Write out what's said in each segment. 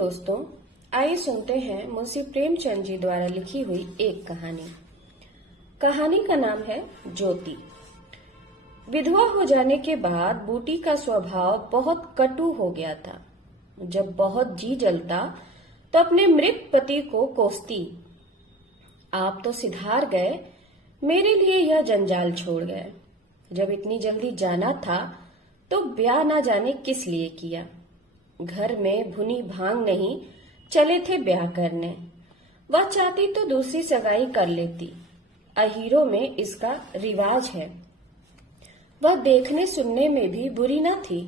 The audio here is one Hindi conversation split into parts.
दोस्तों, आइए सुनते हैं मुंशी प्रेमचंद जी द्वारा लिखी हुई एक कहानी। कहानी का नाम है ज्योति। विधवा हो जाने के बाद बूटी का स्वभाव बहुत कटु हो गया था। जब बहुत जी जलता तो अपने मृत पति को कोसती, आप तो सिधार गए, मेरे लिए यह जंजाल छोड़ गए। जब इतनी जल्दी जाना था तो ब्याह ना जाने किस लिए किया। घर में भुनी भांग नहीं, चले थे ब्याह करने। वह चाहती तो दूसरी सगाई कर लेती, अहीरों में इसका रिवाज है। वह देखने सुनने में भी बुरी न थी।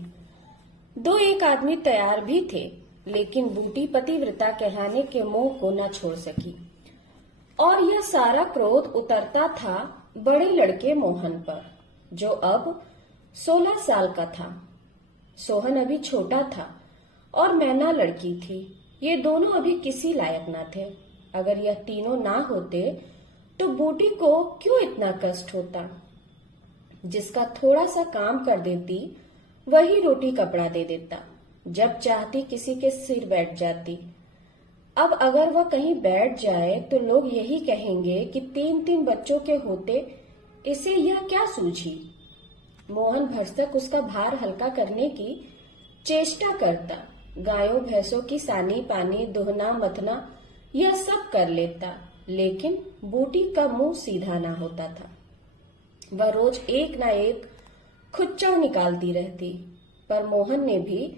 दो एक आदमी तैयार भी थे, लेकिन बूटी पतिव्रता कहलाने के मोह को न छोड़ सकी। और यह सारा क्रोध उतरता था बड़े लड़के मोहन पर, जो अब 16 साल का था। सोहन अभी छोटा था और मैना लड़की थी। ये दोनों अभी किसी लायक न थे। अगर यह तीनों ना होते तो बूटी को क्यों इतना कष्ट होता। जिसका थोड़ा सा काम कर देती वही रोटी कपड़ा दे देता, जब चाहती किसी के सिर बैठ जाती। अब अगर वह कहीं बैठ जाए तो लोग यही कहेंगे कि 3-3 बच्चों के होते इसे यह क्या सूझी। मोहन भरसक उसका भार हल्का करने की चेष्टा करता। गायों भैंसों की सानी पानी दुहना मथना यह सब कर लेता, लेकिन बूटी का मुंह सीधा ना होता था। वह रोज एक ना एक खुच्चा निकालती रहती, पर मोहन ने भी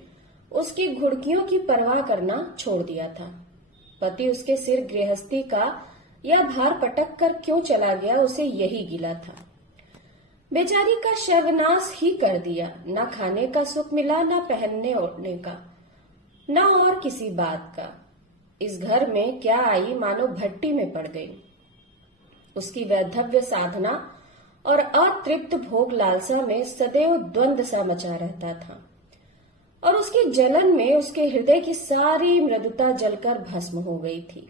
उसकी घुड़कियों की परवाह करना छोड़ दिया था। पति उसके सिर गृहस्थी का यह भार पटक कर क्यों चला गया, उसे यही गिला था। बेचारी का सर्वनाश ही कर दिया। न खाने का सुख मिला, न पहनने ओढ़ने का, न और किसी बात का। इस घर में क्या आई मानो भट्टी में पड़ गई। उसकी वैधव्य साधना और अतृप्त भोग लालसा में सदैव द्वंद्व सा मचा रहता था, और उसकी जलन में उसके हृदय की सारी मृदुता जलकर भस्म हो गई थी।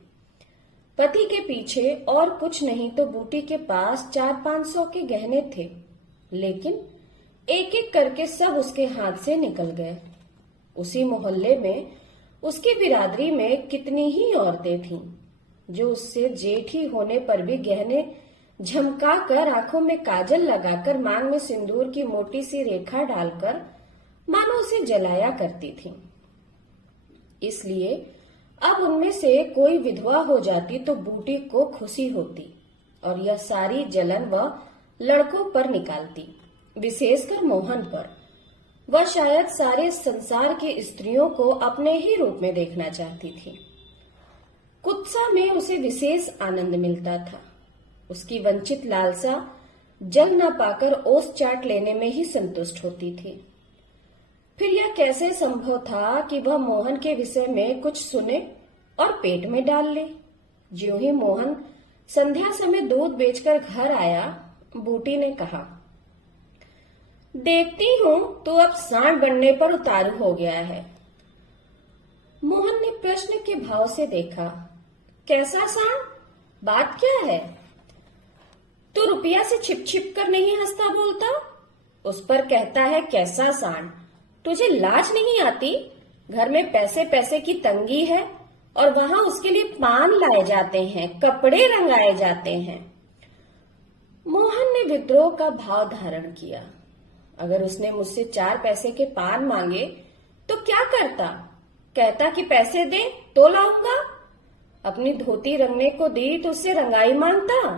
पति के पीछे और कुछ नहीं तो बूटी के पास 400-500 के गहने थे, लेकिन एक एक करके सब उसके हाथ से निकल गए। उसी मोहल्ले में उसकी बिरादरी में कितनी ही औरतें थीं, जो उससे जेठी होने पर भी गहने झमका कर, आंखों में काजल लगाकर, मांग में सिंदूर की मोटी सी रेखा डालकर मानो उसे जलाया करती थीं। इसलिए अब उनमें से कोई विधवा हो जाती तो बूटी को खुशी होती, और यह सारी जलन वह लड़कों पर निकालती, विशेषकर मोहन पर। वह शायद सारे संसार की स्त्रियों को अपने ही रूप में देखना चाहती थी। कुत्सा में उसे विशेष आनंद मिलता था। उसकी वंचित लालसा जल न पाकर ओस चाट लेने में ही संतुष्ट होती थी। फिर यह कैसे संभव था कि वह मोहन के विषय में कुछ सुने और पेट में डाल ले। ज्यों ही मोहन संध्या समय दूध बेचकर घर आया, बूटी ने कहा, देखती हूं तू अब सांड बनने पर उतारू हो गया है। मोहन ने प्रश्न के भाव से देखा। कैसा सांड? बात क्या है? तू रुपया से छिप छिप कर नहीं हंसता बोलता, उस पर कहता है कैसा सांड? तुझे लाज नहीं आती? घर में पैसे पैसे की तंगी है, और वहां उसके लिए पान लाए जाते हैं, कपड़े रंगाए जाते हैं। मोहन ने विद्रोह का भाव धारण किया। अगर उसने मुझसे 4 पैसे के पान मांगे तो क्या करता? कहता कि पैसे दे तो लाऊंगा। अपनी धोती रंगने को दी तो उससे रंगाई मांगता।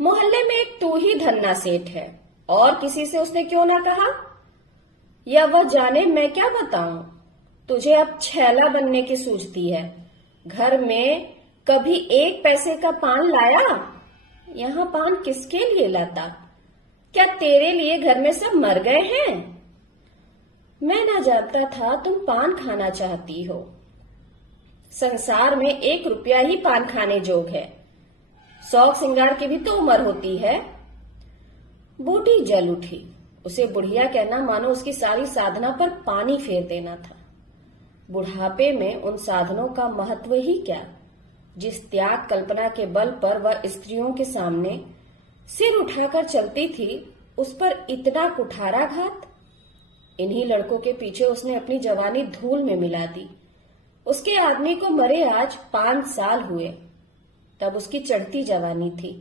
मोहल्ले में एक तू ही धन्ना सेठ है, और किसी से उसने क्यों ना कहा? या वह जाने मैं क्या बताऊं? तुझे अब छैला बनने की सूझती है। घर में कभी 1 पैसे का पान लाया? यहाँ पान किसके लिए लाता? क्या तेरे लिए घर में सब मर गए हैं? मैं ना जानता था तुम पान खाना चाहती हो। संसार में 1 रुपया ही पान खाने जोग है। शौक सिंगार की भी तो उम्र होती है। बूटी जल उठी। उसे बुढ़िया कहना मानो उसकी सारी साधना पर पानी फेर देना था। बुढ़ापे में उन साधनों का महत्व ही क्या, जिस त्याग कल्पना के बल पर वह स्त्रियों के सामने सिर उठाकर चलती थी, उस पर इतना कुठाराघात। इन्हीं लड़कों के पीछे उसने अपनी जवानी धूल में मिला दी। उसके आदमी को मरे आज 5 साल हुए। तब उसकी चढ़ती जवानी थी।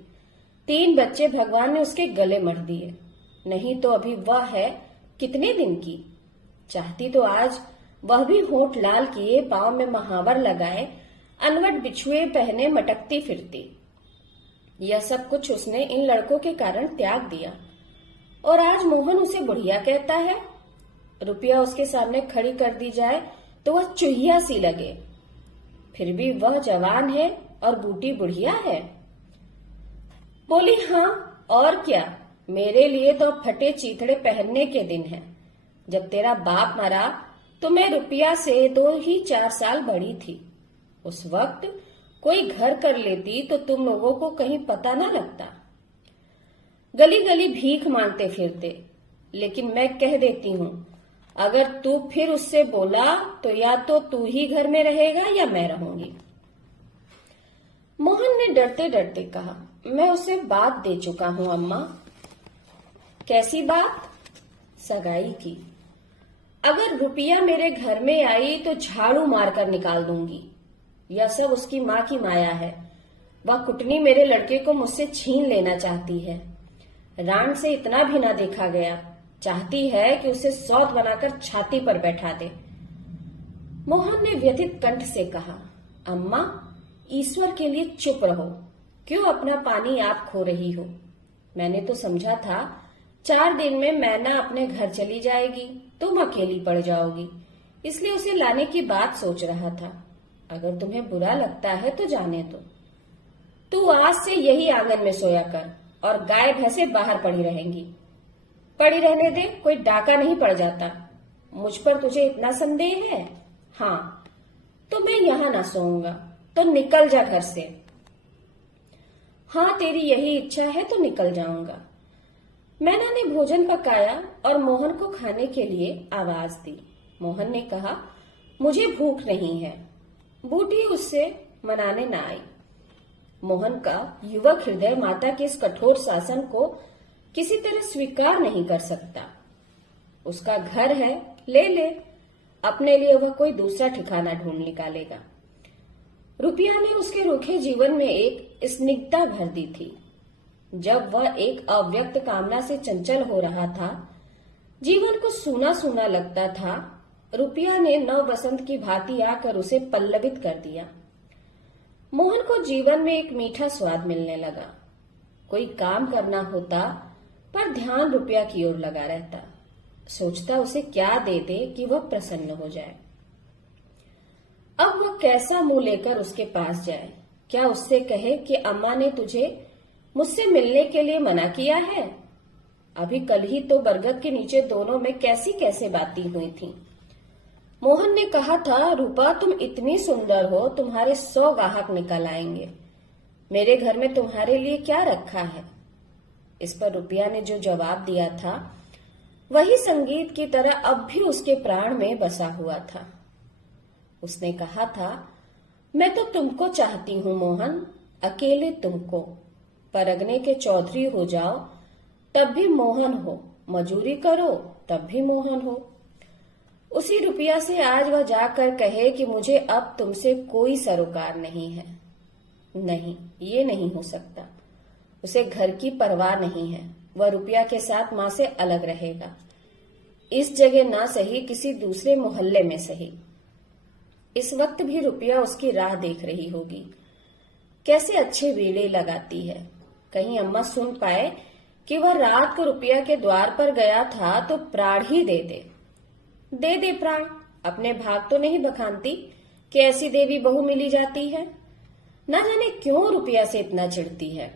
3 बच्चे भगवान ने उसके गले मढ़ दिए। नहीं तो अभी वह है कितने दिन की। चाहती तो आज वह भी होठ लाल किए, पांव में महावर लगाए, अनवट बिछुए पहने मटकती फिरती। यह सब कुछ उसने इन लड़कों के कारण त्याग दिया और आज मोहन उसे बुढ़िया कहता है। रुपया उसके सामने खड़ी कर दी जाए तो वह चुहिया सी लगे, फिर भी वह जवान है और बूटी बुढ़िया है। बोली, हाँ और क्या, मेरे लिए तो फटे चीथड़े पहनने के दिन है। जब तेरा बाप मरा तो मैं रुपया से 2 ही 4 साल बड़ी थी। उस वक्त कोई घर कर लेती तो तुम लोगों को कहीं पता न लगता। गली गली भीख मांगते फिरते, लेकिन मैं कह देती हूँ, अगर तू फिर उससे बोला तो या तो तू ही घर में रहेगा या मैं रहूंगी। मोहन ने डरते डरते कहा, मैं उसे बात दे चुका हूँ अम्मा। कैसी बात? सगाई की। अगर रुपया मेरे घर में आई तो झाड़ू मारकर निकाल दूंगी। यह सब उसकी माँ की माया है। वह कुटनी मेरे लड़के को मुझसे छीन लेना चाहती है। रान से इतना भी ना देखा गया। चाहती है कि उसे सौत बनाकर छाती पर बैठा दे। मोहन ने व्यथित कंठ से कहा, अम्मा ईश्वर के लिए चुप रहो। क्यों अपना पानी आप खो रही हो? मैंने तो समझा था 4 दिन में मैना अपने घर चली जाएगी, तुम अकेली पड़ जाओगी, इसलिए उसे लाने की बात सोच रहा था। अगर तुम्हें बुरा लगता है तो जाने दो। तू आज से यही आंगन में सोया कर और गाय भैंसे बाहर पड़ी रहेंगी। पड़ी रहने दे, कोई डाका नहीं पड़ जाता। मुझ पर तुझे इतना संदेह है? हाँ, तो मैं यहाँ ना सोऊंगा, तो निकल जा घर से। हाँ, तेरी यही इच्छा है तो निकल जाऊंगा। मैना ने भोजन पकाया और मोहन को खाने के लिए आवाज दी। मोहन ने कहा, मुझे भूख नहीं है। बूटी उससे मनाने न आई। मोहन का युवक हृदय माता के इस कठोर शासन को किसी तरह स्वीकार नहीं कर सकता। उसका घर है, ले ले, अपने लिए वह कोई दूसरा ठिकाना ढूंढ निकालेगा। रुपया ने उसके रूखे जीवन में एक स्निग्धता भर दी थी। जब वह एक अव्यक्त कामना से चंचल हो रहा था, जीवन को सूना सूना लगता था, रुपया ने नव बसंत की भांति आकर उसे पल्लवित कर दिया। मोहन को जीवन में एक मीठा स्वाद मिलने लगा। कोई काम करना होता पर ध्यान रुपया की ओर लगा रहता। सोचता उसे क्या दे दे कि वह प्रसन्न हो जाए। अब वह कैसा मुंह लेकर उसके पास जाए? क्या उससे कहे कि अम्मा ने तुझे मुझसे मिलने के लिए मना किया है? अभी कल ही तो बरगद के नीचे दोनों में कैसी कैसे बातें हुई थी। मोहन ने कहा था, रूपा तुम इतनी सुंदर हो, तुम्हारे 100 ग्राहक निकल आएंगे। मेरे घर में तुम्हारे लिए क्या रखा है? इस पर रुपया ने जो जवाब दिया था वही संगीत की तरह अब भी उसके प्राण में बसा हुआ था। उसने कहा था, मैं तो तुमको चाहती हूं मोहन, अकेले तुमको। परगने के चौधरी हो जाओ तब भी मोहन हो, मजूरी करो तब भी मोहन हो। उसी रुपया से आज वह जाकर कहे कि मुझे अब तुमसे कोई सरोकार नहीं है। नहीं, ये नहीं हो सकता। उसे घर की परवाह नहीं है। वह रुपया के साथ मां से अलग रहेगा। इस जगह ना सही, किसी दूसरे मोहल्ले में सही। इस वक्त भी रुपया उसकी राह देख रही होगी। कैसे अच्छे वेड़े लगाती है। कहीं अम्मा सुन पाए कि वह रात को रुपया के द्वार पर गया था तो प्राण ही दे दे। दे दे प्राण, अपने भाग तो नहीं बखानती कि ऐसी देवी बहू मिली जाती है। ना जाने क्यों रुपया से इतना चिढ़ती है।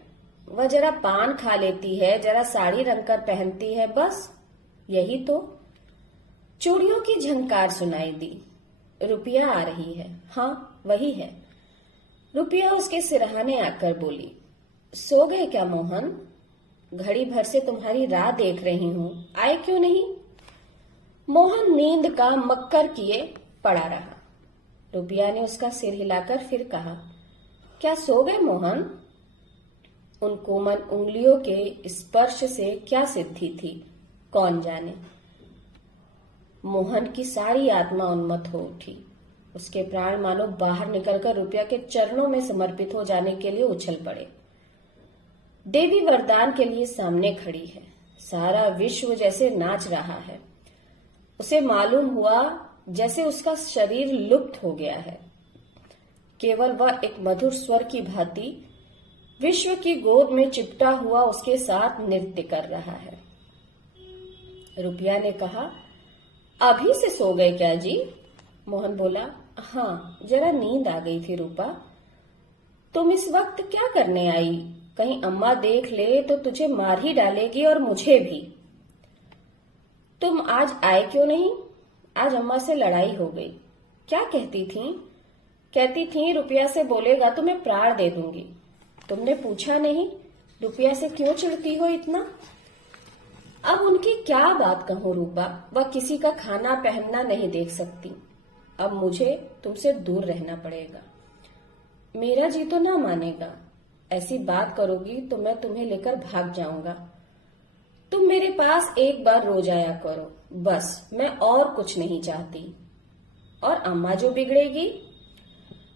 वह जरा पान खा लेती है, जरा साड़ी रंगकर पहनती है, बस यही तो। चूड़ियों की झंकार सुनाई दी। रुपया आ रही है। हाँ, वही है। रुपया उसके सिरहाने आकर बोली, सो गए क्या मोहन? घड़ी भर से तुम्हारी राह देख रही हूं, आए क्यों नहीं? मोहन नींद का मक्कर किए पड़ा रहा। रुपया ने उसका सिर हिलाकर फिर कहा, क्या सो गए मोहन? उन कोमल उंगलियों के स्पर्श से क्या सिद्धि थी, कौन जाने। मोहन की सारी आत्मा उन्मत्त हो उठी। उसके प्राण मानो बाहर निकलकर रुपया के चरणों में समर्पित हो जाने के लिए उछल पड़े। देवी वरदान के लिए सामने खड़ी है। सारा विश्व जैसे नाच रहा है। उसे मालूम हुआ जैसे उसका शरीर लुप्त हो गया है। केवल वह एक मधुर स्वर की भांति विश्व की गोद में चिपटा हुआ उसके साथ नृत्य कर रहा है। रुपया ने कहा, अभी से सो गए क्या जी? मोहन बोला, हाँ, जरा नींद आ गई थी रूपा। तुम इस वक्त क्या करने आई? कहीं अम्मा देख ले तो तुझे मार ही डालेगी और मुझे भी। तुम आज आए क्यों नहीं? आज अम्मा से लड़ाई हो गई। क्या कहती थी? कहती थी रुपया से बोलेगा तो मैं प्राण दे दूंगी। तुमने पूछा नहीं रुपया से क्यों चिढ़ती हो इतना? अब उनकी क्या बात कहूं रूपा, वह किसी का खाना पहनना नहीं देख सकती। अब मुझे तुमसे दूर रहना पड़ेगा। मेरा जी तो ना मानेगा। ऐसी बात करोगी तो मैं तुम्हें लेकर भाग जाऊंगा। तुम मेरे पास एक बार रोज आया करो, बस, मैं और कुछ नहीं चाहती। और अम्मा जो बिगड़ेगी?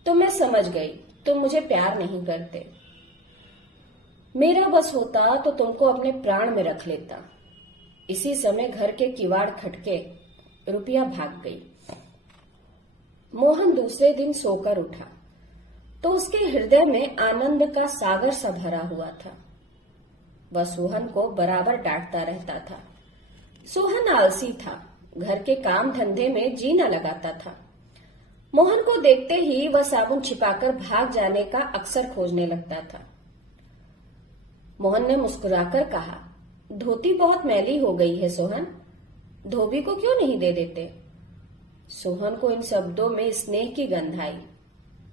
तो मैं समझ गई तुम मुझे प्यार नहीं करते। मेरा बस होता तो तुमको अपने प्राण में रख लेता। इसी समय घर के किवाड़ खटके। रुपया भाग गई। मोहन दूसरे दिन सोकर उठा तो उसके हृदय में आनंद का सागर सा भरा हुआ था। वह सोहन को बराबर डांटता रहता था। सोहन आलसी था, घर के काम धंधे में जी न लगाता था। मोहन को देखते ही वह साबुन छिपाकर भाग जाने का अक्सर खोजने लगता था। मोहन ने मुस्कुराकर कहा, धोती बहुत मैली हो गई है सोहन, धोबी को क्यों नहीं दे देते? सोहन को इन शब्दों में स्नेह की गंध आई।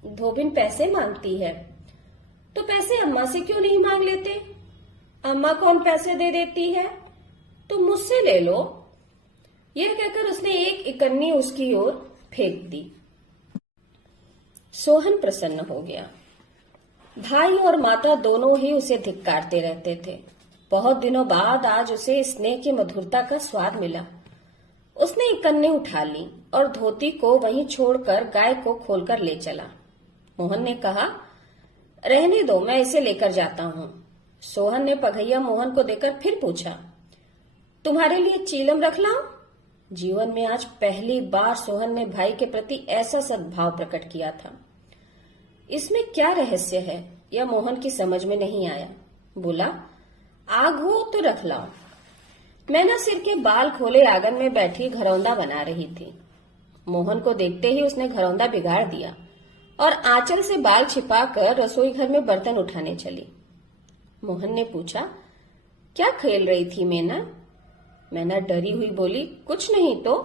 धोबिन पैसे मांगती है तो पैसे अम्मा से क्यों नहीं मांग लेते? अम्मा कौन पैसे दे देती है? तुम मुझसे ले लो। यह कहकर उसने एक इकन्नी उसकी ओर फेंक दी। सोहन प्रसन्न हो गया। भाई और माता दोनों ही उसे धिक्कारते रहते थे। बहुत दिनों बाद आज उसे स्नेह की मधुरता का स्वाद मिला। उसने इकन्नी उठा ली और धोती को वहीं छोड़कर गाय को खोलकर ले चला। मोहन ने कहा, रहने दो, मैं इसे लेकर जाता हूं। सोहन ने पघैया मोहन को देकर फिर पूछा, तुम्हारे लिए चीलम रख लाऊं? जीवन में आज पहली बार सोहन ने भाई के प्रति ऐसा सद्भाव प्रकट किया था। इसमें क्या रहस्य है, यह मोहन की समझ में नहीं आया। बोला, आग हो तो रख लाओ। मैना सिर के बाल खोले आंगन में बैठी घरौंदा बना रही थी। मोहन को देखते ही उसने घरौंदा बिगाड़ दिया और आंचल से बाल छिपाकर रसोई घर में बर्तन उठाने चली। मोहन ने पूछा, क्या खेल रही थी मैना? मैना डरी हुई बोली, कुछ नहीं तो।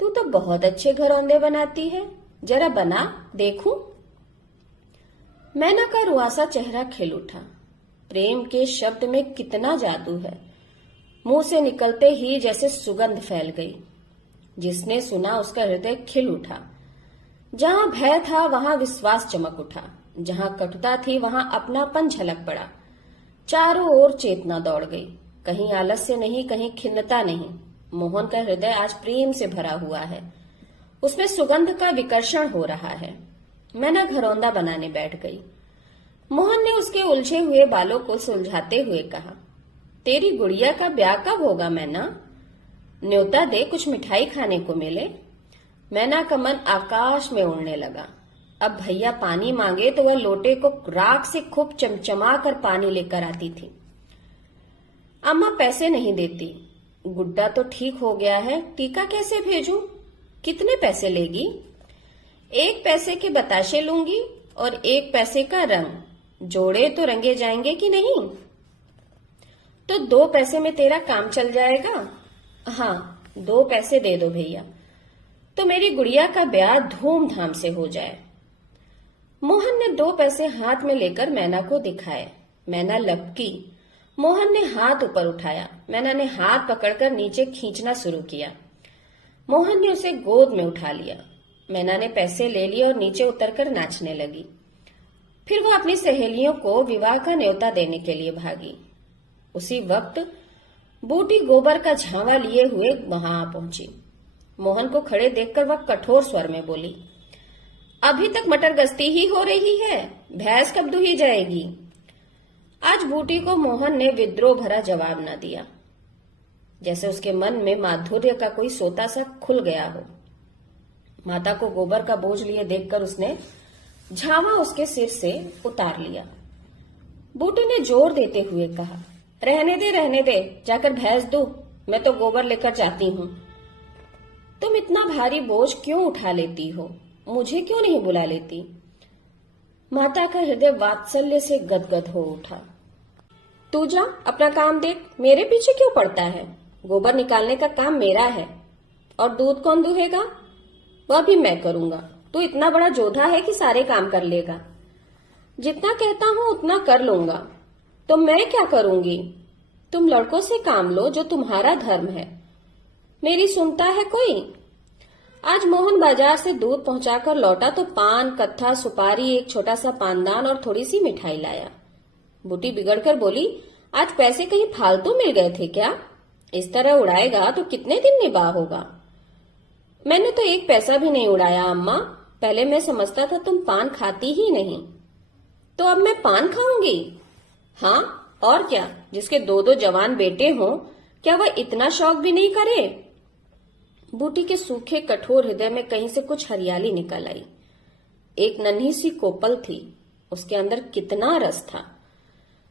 तू तो बहुत अच्छे घरौंदे बनाती है, जरा बना देखूं। मैना का रुआसा चेहरा खिल उठा। प्रेम के शब्द में कितना जादू है। मुंह से निकलते ही जैसे सुगंध फैल गई। जिसने सुना उसका हृदय खिल उठा। जहां भय था वहां विश्वास चमक उठा। जहां कटुता थी वहां अपनापन झलक पड़ा। चारों ओर चेतना दौड़ गई। कहीं आलस्य नहीं, कहीं खिन्नता नहीं। मोहन का हृदय आज प्रेम से भरा हुआ है। उसमें सुगंध का विकर्षण हो रहा है। मैना घरौंदा बनाने बैठ गई। मोहन ने उसके उलझे हुए बालों को सुलझाते हुए कहा, तेरी गुड़िया का ब्याह कब होगा मैना? न्योता दे, कुछ मिठाई खाने को मिले। मैना का मन आकाश में उड़ने लगा। अब भैया पानी मांगे तो वह लोटे को राख से खूब चमचमा कर पानी लेकर आती थी। अम्मा पैसे नहीं देती। गुड्डा तो ठीक हो गया है, टीका कैसे भेजूं? कितने पैसे लेगी? 1 पैसे के बताशे लूंगी और 1 पैसे का रंग। जोड़े तो रंगे जाएंगे कि नहीं? तो 2 पैसे में तेरा काम चल जाएगा। हाँ, 2 पैसे दे दो भैया, तो मेरी गुड़िया का ब्याह धूमधाम से हो जाए। मोहन ने 2 पैसे हाथ में लेकर मैना को दिखाए। मैना लपकी। मोहन ने हाथ ऊपर उठाया। मैना ने हाथ पकड़कर नीचे खींचना शुरू किया। मोहन ने उसे गोद में उठा लिया। मैना ने पैसे ले लिए और नीचे उतरकर नाचने लगी। फिर वो अपनी सहेलियों को विवाह का न्योता देने के लिए भागी। उसी वक्त बूटी गोबर का झावा लिए हुए वहां आ पहुंची। मोहन को खड़े देखकर वह कठोर स्वर में बोली, अभी तक मटर गश्ती ही हो रही है, भैंस कब दुही जाएगी? आज बूटी को मोहन ने विद्रोह भरा जवाब न दिया, जैसे उसके मन में माधुर्य का कोई सोता सा खुल गया हो। माता को गोबर का बोझ लिए देखकर उसने झावा उसके सिर से उतार लिया। बूटी ने जोर देते हुए कहा, रहने दे, जाकर भैंस दो, मैं तो गोबर लेकर जाती हूं। तुम इतना भारी बोझ क्यों उठा लेती हो? मुझे क्यों नहीं बुला लेती? माता का हृदय वात्सल्य से गदगद हो उठा। तू जा, अपना काम देख, मेरे पीछे क्यों पड़ता है? गोबर निकालने का काम मेरा है। और दूध कौन दुहेगा? वह भी मैं करूंगा। तू इतना बड़ा जोधा है कि सारे काम कर लेगा। जितना कहता हूं उतना कर लूंगा। तो मैं क्या करूंगी? तुम लड़कों से काम लो, जो तुम्हारा धर्म है। मेरी सुनता है कोई? आज मोहन बाजार से दूध पहुंचाकर लौटा तो पान, कत्था, सुपारी, एक छोटा सा पानदान और थोड़ी सी मिठाई लाया। बूटी बिगड़कर बोली, आज पैसे कहीं फालतू मिल गए थे क्या? इस तरह उड़ाएगा तो कितने दिन निभा होगा? मैंने तो एक पैसा भी नहीं उड़ाया अम्मा। पहले मैं समझता था तुम पान खाती ही नहीं, तो अब मैं पान खाऊंगी? हाँ और क्या, जिसके दो दो जवान बेटे हों, क्या वह इतना शौक भी नहीं करे? बूटी के सूखे कठोर हृदय में कहीं से कुछ हरियाली निकल आई। एक नन्ही सी कोपल थी, उसके अंदर कितना रस था।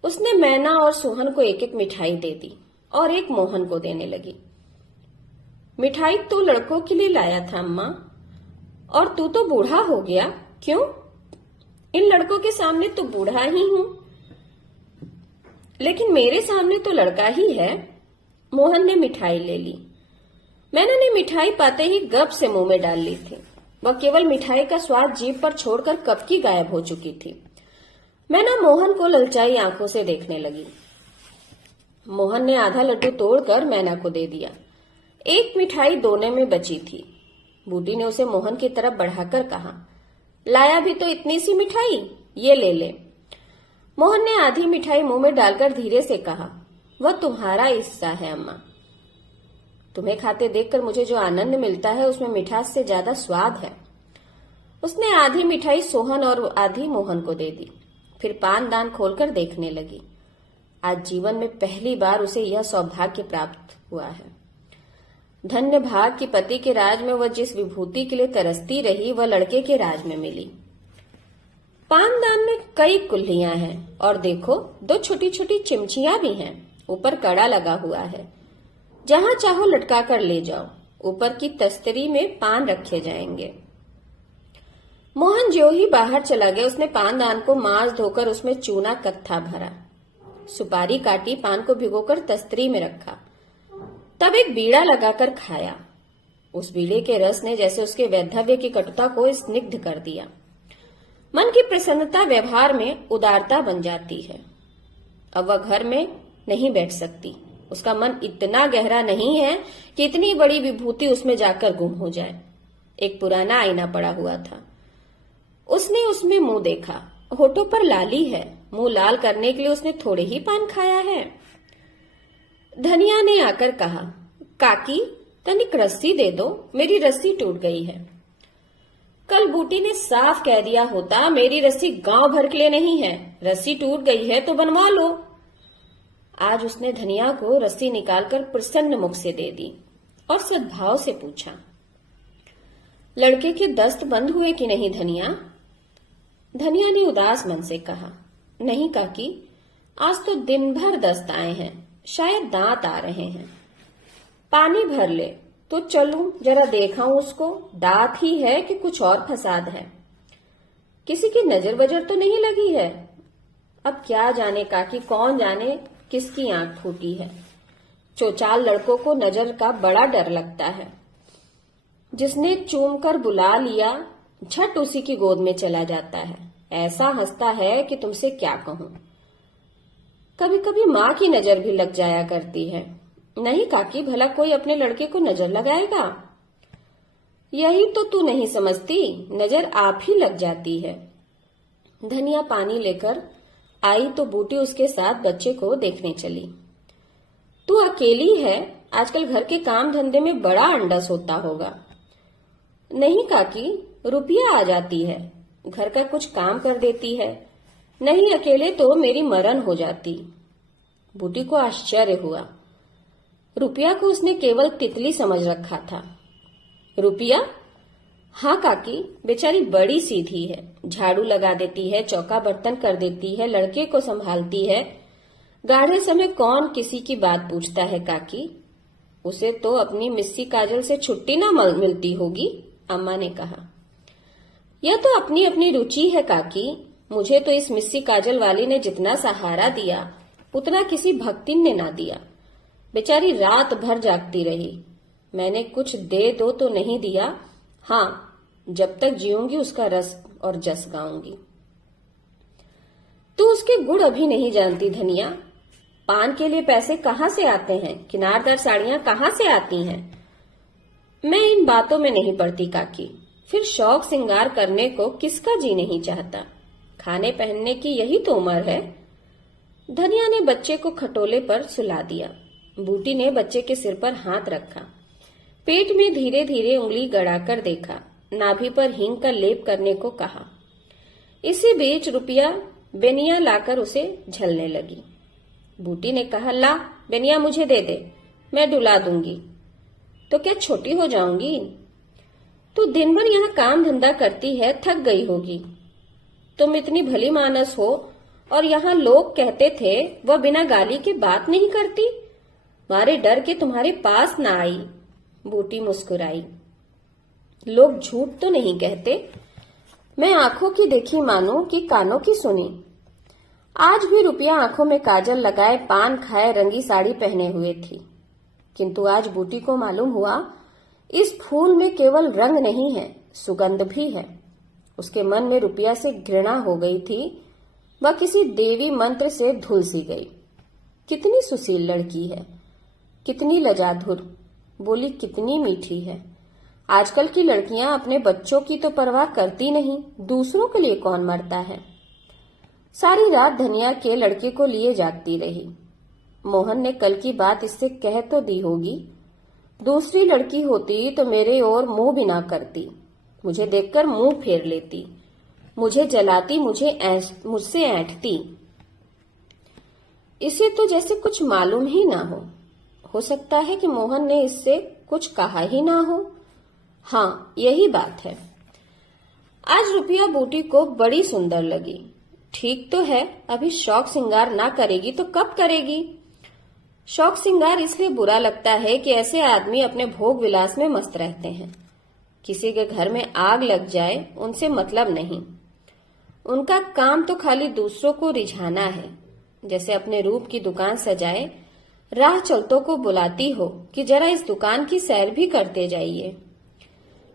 उसने मैना और सोहन को एक एक मिठाई दे दी और एक मोहन को देने लगी। मिठाई तो लड़कों के लिए लाया था अम्मा, और तू तो बूढ़ा हो गया। क्यों? इन लड़कों के सामने तो बूढ़ा ही हूं, लेकिन मेरे सामने तो लड़का ही है। मोहन ने मिठाई ले ली। मैना ने मिठाई पाते ही गप से मुंह में डाल ली थी। वह केवल मिठाई का स्वाद जीभ पर छोड़कर कब की गायब हो चुकी थी। मैना मोहन को ललचाई आंखों से देखने लगी। मोहन ने आधा लड्डू तोड़कर मैना को दे दिया। एक मिठाई दोने में बची थी। बूटी ने उसे मोहन की तरफ बढ़ाकर कहा, लाया भी तो इतनी सी मिठाई, ये ले ले। मोहन ने आधी मिठाई मुंह में डालकर धीरे से कहा, वह तुम्हारा हिस्सा है अम्मा। तुम्हें खाते देखकर मुझे जो आनंद मिलता है उसमें मिठास से ज्यादा स्वाद है। उसने आधी मिठाई सोहन और आधी मोहन को दे दी, फिर पानदान खोलकर देखने लगी। आज जीवन में पहली बार उसे यह सौभाग्य प्राप्त हुआ है। धन्य भाग कि पति के राज में वह जिस विभूति के लिए तरसती रही, वह लड़के के राज में मिली। पानदान में कई कुल्हियां हैं और देखो, दो छोटी छोटी चिमचियां भी हैं। ऊपर कड़ा लगा हुआ है, जहां चाहो लटका कर ले जाओ। ऊपर की तस्तरी में पान रखे जाएंगे। मोहन ज्यों ही बाहर चला गया, उसने पानदान को मांस धोकर उसमें चूना कत्था भरा, सुपारी काटी, पान को भिगोकर तस्तरी में रखा, तब एक बीड़ा लगाकर खाया। उस बीड़े के रस ने जैसे उसके वैधव्य की कटुता को स्निग्ध कर दिया। मन की प्रसन्नता व्यवहार में उदारता बन जाती है। अब वह घर में नहीं बैठ सकती। उसका मन इतना गहरा नहीं है कि इतनी बड़ी विभूति उसमें जाकर गुम हो जाए। एक पुराना आईना पड़ा हुआ था, उसने उसमें मुंह देखा। होठों पर लाली है, मुंह लाल करने के लिए उसने थोड़े ही पान खाया है। धनिया ने आकर कहा, काकी तनिक रस्सी दे दो, मेरी रस्सी टूट गई है। कल बूटी ने साफ कह दिया होता, मेरी रस्सी गांव भर के लिए नहीं है, रस्सी टूट गई है तो बनवा लो। आज उसने धनिया को रस्सी निकालकर प्रसन्न मुख से दे दी और सद्भाव से पूछा, लड़के के दस्त बंद हुए कि नहीं धनिया? धनिया ने उदास मन से कहा, नहीं काकी, आज तो दिन भर दस्त आए हैं, शायद दांत आ रहे हैं। पानी भर ले तो चलूं, जरा देखाऊं उसको, दांत ही है कि कुछ और फसाद है। किसी की नजर बजर तो नहीं लगी है? अब क्या जाने काकी, कौन जाने किसकी आंख फूटी है। चौचाल लड़कों को नजर का बड़ा डर लगता है। जिसने चूम कर बुला लिया, झट उसी की गोद में चला जाता है। ऐसा हंसता है कि तुमसे क्या कहूं। कभी कभी माँ की नजर भी लग जाया करती है। नहीं काकी, भला कोई अपने लड़के को नजर लगाएगा? यही तो तू नहीं समझती, नजर आप ही लग जाती है। धनिया पानी लेकर आई तो बूटी उसके साथ बच्चे को देखने चली। तू अकेली है, आजकल घर के काम धंधे में बड़ा अंडस होता होगा। नहीं काकी, रुपया आ जाती है, घर का कुछ काम कर देती है, नहीं अकेले तो मेरी मरण हो जाती। बूटी को आश्चर्य हुआ। रुपया को उसने केवल तितली समझ रखा था। रुपया? हाँ काकी, बेचारी बड़ी सीधी है, झाड़ू लगा देती है, चौका बर्तन कर देती है, लड़के को संभालती है। गाढ़े समय कौन किसी की बात पूछता है काकी? उसे तो अपनी मिस्सी काजल से छुट्टी ना मिलती होगी, अम्मा ने कहा। यह तो अपनी अपनी रुचि है काकी। मुझे तो इस मिस्सी काजल वाली ने जितना सहारा दिया उतना किसी भक्तिन ने ना दिया। बेचारी रात भर जागती रही। मैंने कुछ दे दो तो नहीं दिया, हाँ जब तक जीऊंगी उसका रस और जस गाऊंगी। तू उसके गुण अभी नहीं जानती धनिया। पान के लिए पैसे कहाँ से आते हैं, किनारदार साड़ियां कहाँ से आती हैं। मैं इन बातों में नहीं पड़ती काकी। फिर शौक सिंगार करने को किसका जी नहीं चाहता। खाने पहनने की यही तो उम्र है। धनिया ने बच्चे को खटोले पर सुला दिया। बूटी ने बच्चे के सिर पर हाथ रखा, पेट में धीरे धीरे उंगली गड़ाकर देखा, नाभि पर हींग का लेप करने को कहा। इसी बीच रुपया बेनिया लाकर उसे झलने लगी। बूटी ने कहा, ला बेनिया मुझे दे दे, मैं डुला दूंगी। तो क्या छोटी हो जाऊंगी? तू दिन भर यहाँ काम धंधा करती है, थक गई होगी। तुम इतनी भली मानस हो और यहाँ लोग कहते थे वह बिना गाली के बात नहीं करती। मारे डर के तुम्हारे पास ना आई। बूटी मुस्कुराई। लोग झूठ तो नहीं कहते। मैं आंखों की देखी मानूं कि कानों की सुनी। आज भी रुपया आंखों में काजल लगाए, पान खाए, रंगी साड़ी पहने हुए थी। किंतु आज बूटी को मालूम हुआ इस फूल में केवल रंग नहीं है, सुगंध भी है। उसके मन में रुपया से घृणा हो गई थी। वह किसी देवी मंत्र से धुल सी गई। कितनी सुशील लड़की है, कितनी लजाधुर, बोली कितनी मीठी है। आजकल की लड़कियां अपने बच्चों की तो परवाह करती नहीं, दूसरों के लिए कौन मरता है। सारी रात धनिया के लड़के को लिए जागती रही। मोहन ने कल की बात इससे कह तो दी होगी। दूसरी लड़की होती तो मेरे ओर मुंह भी ना करती, मुझे देखकर मुंह फेर लेती, मुझे जलाती, मुझसे ऐंठती। इसे तो जैसे कुछ मालूम ही ना हो सकता है कि मोहन ने इससे कुछ कहा ही ना हो। हाँ, यही बात है। आज रुपया बूटी को बड़ी सुंदर लगी। ठीक तो है, अभी शौक सिंगार ना करेगी तो कब करेगी। शौक सिंगार इसलिए बुरा लगता है कि ऐसे आदमी अपने भोग विलास में मस्त रहते हैं। किसी के घर में आग लग जाए उनसे मतलब नहीं। उनका काम तो खाली दूसरों को रिझाना है। जैसे अपने रूप की दुकान सजाए, राह चलतों को बुलाती हो कि जरा इस दुकान की सैर भी करते जाइए।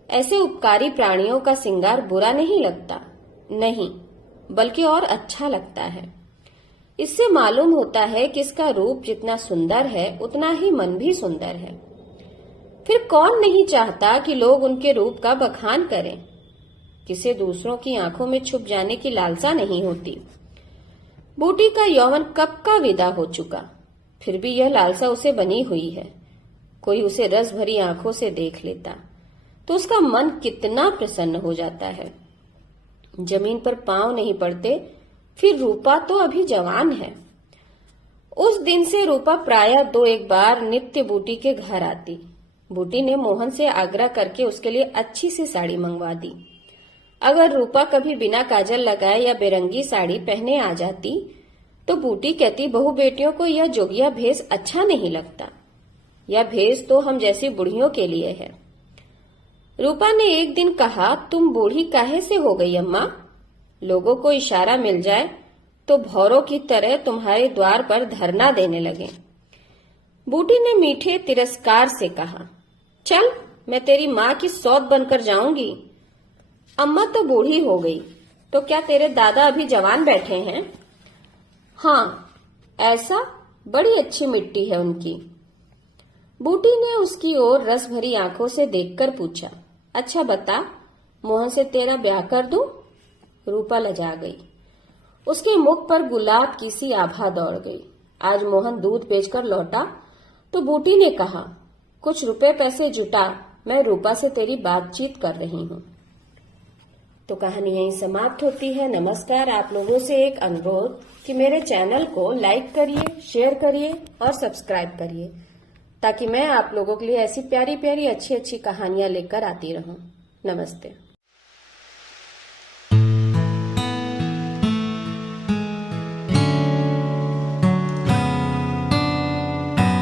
ऐसे उपकारी प्राणियों का सिंगार बुरा नहीं लगता, नहीं बल्कि और अच्छा लगता है। इससे मालूम होता है कि इसका रूप जितना सुंदर है उतना ही मन भी सुंदर है। फिर कौन नहीं चाहता कि लोग उनके रूप का बखान करें। किसे दूसरों की आंखों में छुप जाने की लालसा नहीं होती। बूटी का यौवन कब का विदा हो चुका, फिर भी यह लालसा उसे बनी हुई है। कोई उसे रस भरी आंखों से देख लेता तो उसका मन कितना प्रसन्न हो जाता है। जमीन पर पांव नहीं पड़ते। फिर रूपा तो अभी जवान है। उस दिन से रूपा प्रायः 2-1 बार नित्य बूटी के घर आती। बूटी ने मोहन से आग्रह करके उसके लिए अच्छी सी साड़ी मंगवा दी। अगर रूपा कभी बिना काजल लगाए या बेरंगी साड़ी पहने आ जाती तो बूटी कहती, बहू बेटियों को यह जोगिया भेष अच्छा नहीं लगता। यह भेष तो हम जैसी बुढ़ियों के लिए है। रूपा ने एक दिन कहा, तुम बूढ़ी काहे से हो गई अम्मा? लोगों को इशारा मिल जाए तो भौरों की तरह तुम्हारे द्वार पर धरना देने लगे। बूटी ने मीठे तिरस्कार से कहा, चल मैं तेरी माँ की सौत बनकर जाऊंगी। अम्मा तो बूढ़ी हो गई, तो क्या तेरे दादा अभी जवान बैठे हैं? हाँ, ऐसा, बड़ी अच्छी मिट्टी है उनकी। बूटी ने उसकी ओर रस भरी आंखों से देखकर पूछा, अच्छा बता, मोहन से तेरा ब्याह कर दूं? रूपा लजा गई। उसके मुख पर गुलाब की सी आभा दौड़ गई। आज मोहन दूध बेचकर लौटा तो बूटी ने कहा, कुछ रुपए पैसे जुटा, मैं रूपा से तेरी बातचीत कर रही हूँ। तो कहानी यहीं समाप्त होती है। नमस्कार। आप लोगों से एक अनुरोध कि मेरे चैनल को लाइक करिए, शेयर करिए और सब्सक्राइब करिए, ताकि मैं आप लोगों के लिए ऐसी प्यारी प्यारी अच्छी अच्छी कहानियां लेकर आती रहूं। नमस्ते।